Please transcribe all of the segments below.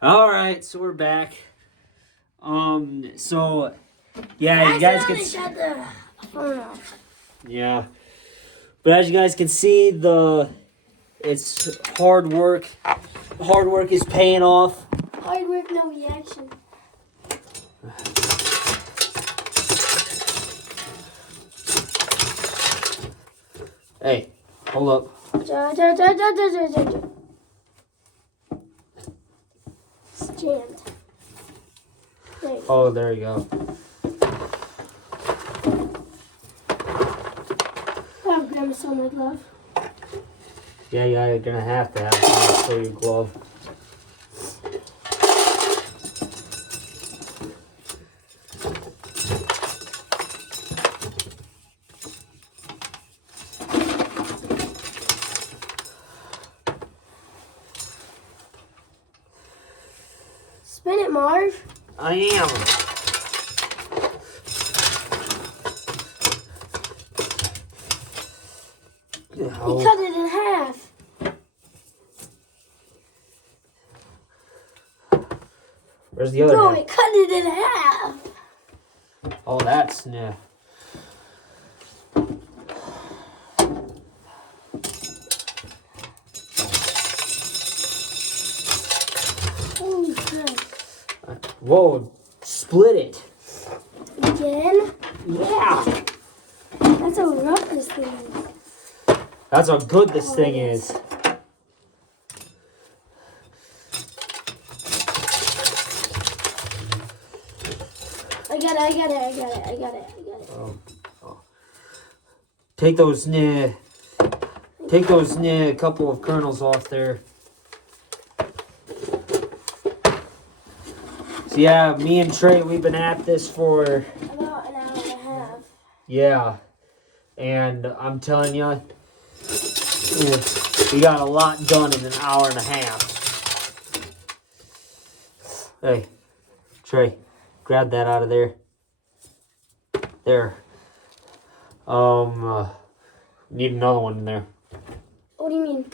All right, so we're back. So yeah, you guys can shut the phone off. Yeah, but as you guys can see, it's hard work. Hard work is paying off. Hard work, no reaction. Hey, hold up. It's jammed. Oh, there you go. Oh, Grandma stole my glove. Yeah, you're gonna have to show your glove. Spin it, Marv. I am. He cut it in half. Where's the other Bro, half? it cut it in half. Oh, that's yeah. Holy crap. Whoa, split it. Again? Yeah. That's how rough this thing is. That's how good this thing is. I got it. Oh. Take those couple of kernels off there. So yeah, me and Trey, we've been at this for About an hour and a half. yeah, and I'm telling you, we got a lot done in an hour and a half. Hey, Trey, grab that out of there. There. Need another one in there. What do you mean?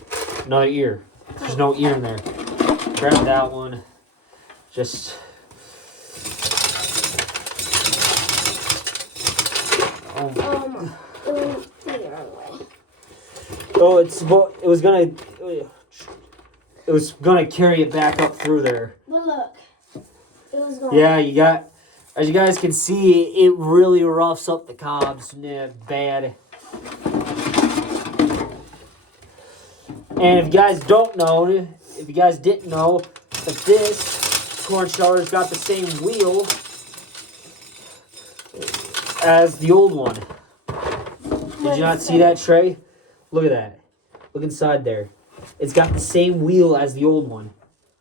Another ear. There's no ear in there. Grab that one. Just. It went the wrong way. Oh, it was gonna carry it back up through there. But look, it was going. Yeah, as you guys can see, it really roughs up the cobs bad. And if you guys didn't know, that this corn sheller's got the same wheel as the old one. Did you not see that, Trey? Look at that. Look inside there. It's got the same wheel as the old one.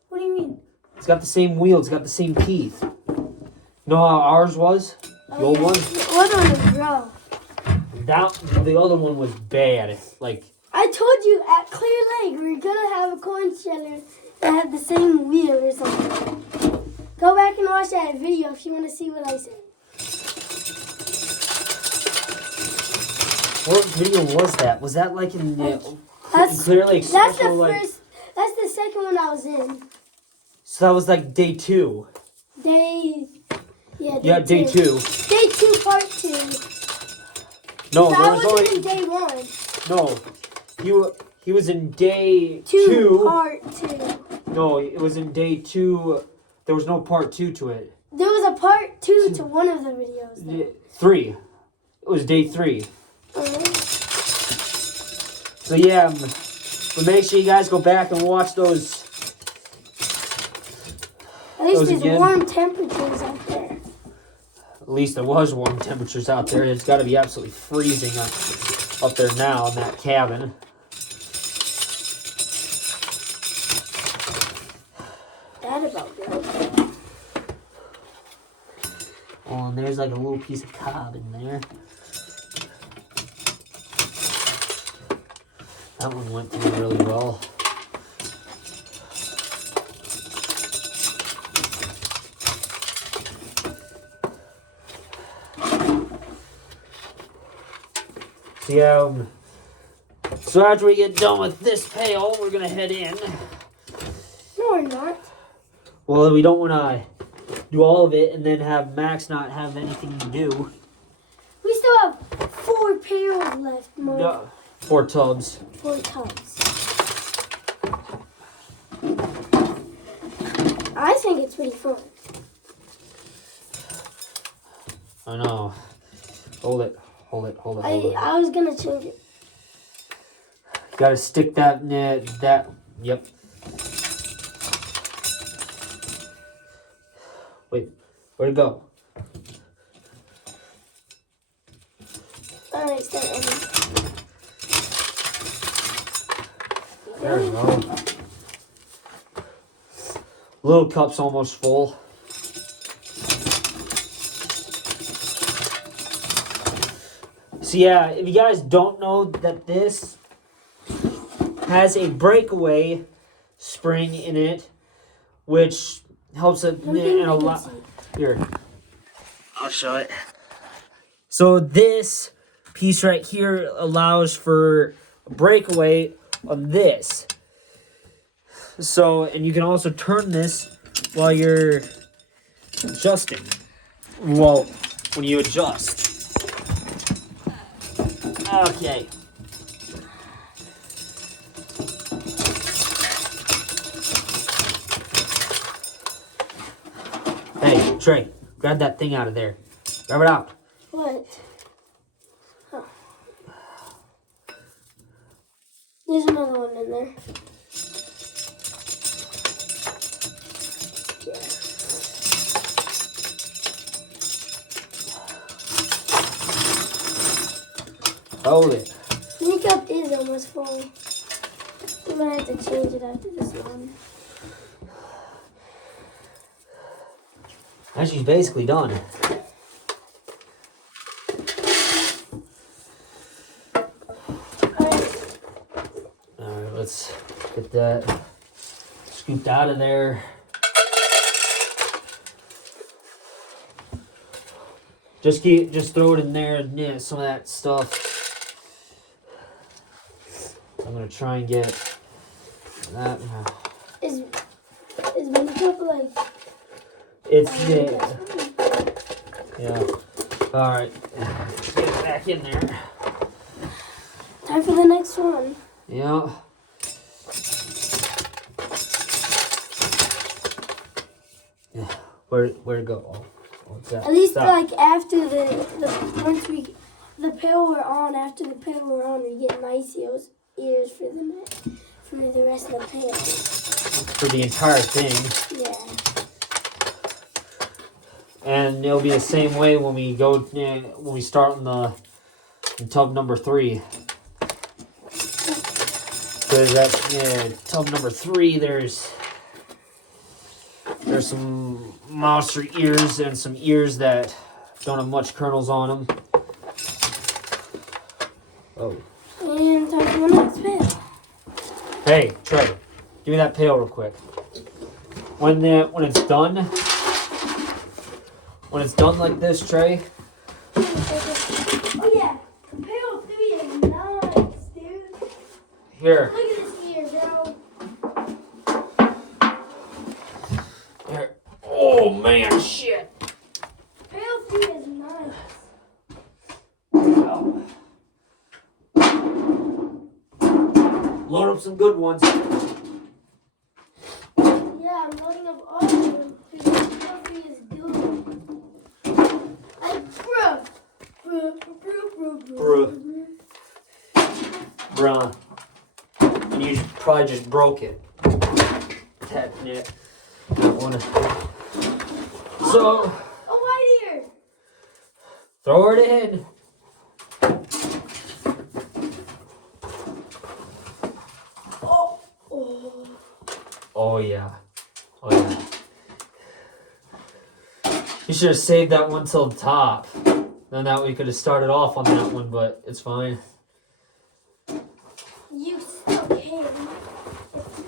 What do you mean? It's got the same wheel. It's got the same teeth. You know how ours was? The old one? The other one is rough. The other one was bad. Like, I told you at Clear Lake we were gonna have a corn sheller that had the same wheel or something. Go back and watch that video if you want to see what I said. what video was that? Was that like in That's Clear Lake That's the Special, first. That's the second one I was in. So that was like day 2. Day 2. Day 2. Day 2, part 2. No, I there was wasn't only in day 1. no. He was in day 2, 2. part 2. No, it was in day 2. There was no part 2 to it. There was a part 2 to one of the videos. Though. 3. It was day 3. Uh-huh. So yeah, but make sure you guys go back and watch those. At least Those there's again. warm temperatures out there. At least there was warm temperatures out there. It's got to be absolutely freezing up there now in that cabin. That about good. Oh, and there's like a little piece of cob in there. That one went through really well. Yeah, so after we get done with this pail, we're gonna head in. No, we're not. Well, we don't want to do all of it and then have Max not have anything to do. We still have 4 pails left, Mark. No, 4 tubs. 4 tubs. I think it's pretty fun. I know. Hold it. I was gonna change it. Got to stick that. Yep. Wait, where'd it go? Alright, start ending. There we go. Little cup's almost full. So yeah, if you guys don't know that this has a breakaway spring in it, which helps it in a lot. Here, I'll show it. So this piece right here allows for a breakaway on this. So, and you can also turn this while you're adjusting. Well, when you adjust. Okay. Hey, Trey, grab that thing out of there. Grab it out. What? Huh. There's another one in there. Hold it. The cup is almost full. I'm gonna have to change it after this one. And she's basically done. Alright, let's get that scooped out of there. Just throw it in there and yeah, some of that stuff. I'm gonna try and get that. Is one cup like? It's yeah. All right, get it back in there. Time for the next one. Yeah. Yeah. Where'd it go? Oh, what's that? At least Stop. like after once the pail we're on, after the pail we're on, we get nice ears for the rest of the pails. For the entire thing. Yeah. And it'll be the same way when we go when we start in tub number 3. Because that tub number 3, there's some monster ears and some ears that don't have much kernels on them. Oh. And time for the next pail. Hey, Trey, give me that pail real quick. When it's done like this, Trey. Oh yeah, pail 3 is nice, dude. Here. Look at this ear, bro. Here. Oh man, shit. Pail 3 is nice. Oh. Load up some good ones. Yeah, I'm loading up all of them because pail 3 is good. Like, Bruh. And you probably just broke it. That one. So, a white ear. throw it in. Oh yeah. Oh yeah. You should have saved that one till the top. Then that we could have started off on that one, but it's fine. You still can.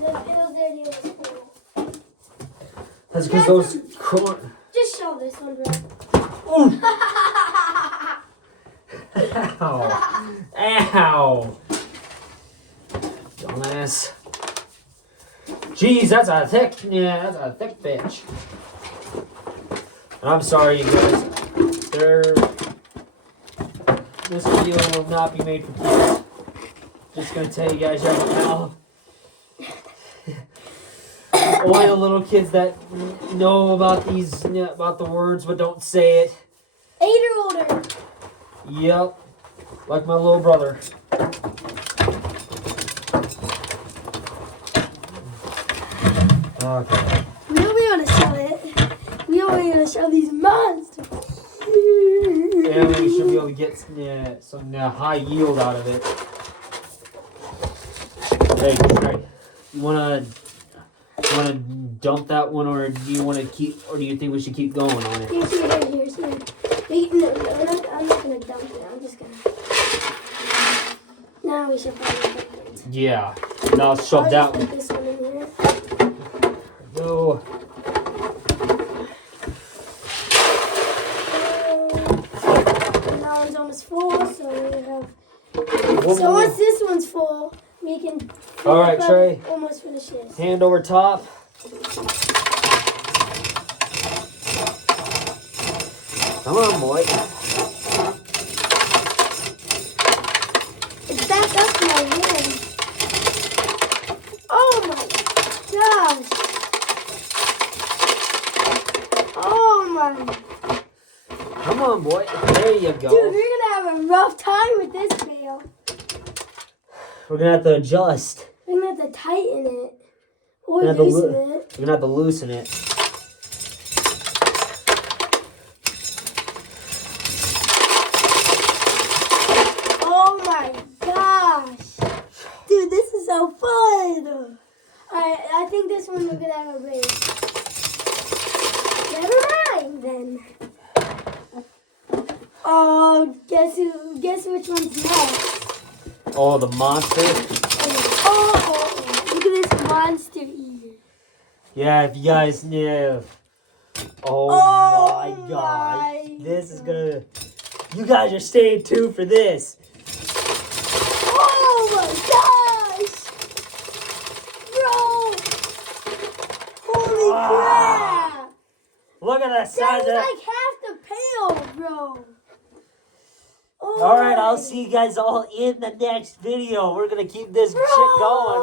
The pills there, you was full. That's because those corn. Just show this one, bro. Ooh. Ow. Ow. Dumbass. Jeez, that's a thick bitch. And I'm sorry, you guys. This video will not be made for kids. Just gonna tell you guys right now. Only the little kids that know about the words but don't say it. 8 or older. Yep. Like my little brother. Okay. We don't want to show it. We don't want to show these monsters. And we should be able to get some high yield out of it. Hey, Trey, you wanna dump that one, or do you want to keep, or do you think we should keep going on it? Here. Wait, no, I'm not gonna dump it. I'm just gonna. Now we should probably dump it. Yeah. Now shove that one. Put this one in here. Go. Now one's almost full, so we have. One So more. once this one's full, we can. All right, Trey. Almost finish this. Hand over top. Come on, boy. It's back up my hand. Oh my gosh. Oh my. Come on, boy. There you go. Dude, we're gonna have a rough time with this pail. We're gonna have to adjust. We're gonna have to tighten it. Or We're gonna have to loosen it. We're gonna have to loosen it. Oh my gosh. Dude, this is so fun. Alright, I think this one we're gonna have a race. Never mind then. Oh, guess which one's next? Oh, the monster. Oh, look at this monster eater. Yeah, if you guys knew. Oh, my gosh. This is gonna. You guys are staying tuned for this. Oh my gosh! Bro! Holy crap! Look at the size That of was that. like half the pail, bro. Oh All right, I'll my see you guys all in the next video. We're gonna keep this Bro. shit going.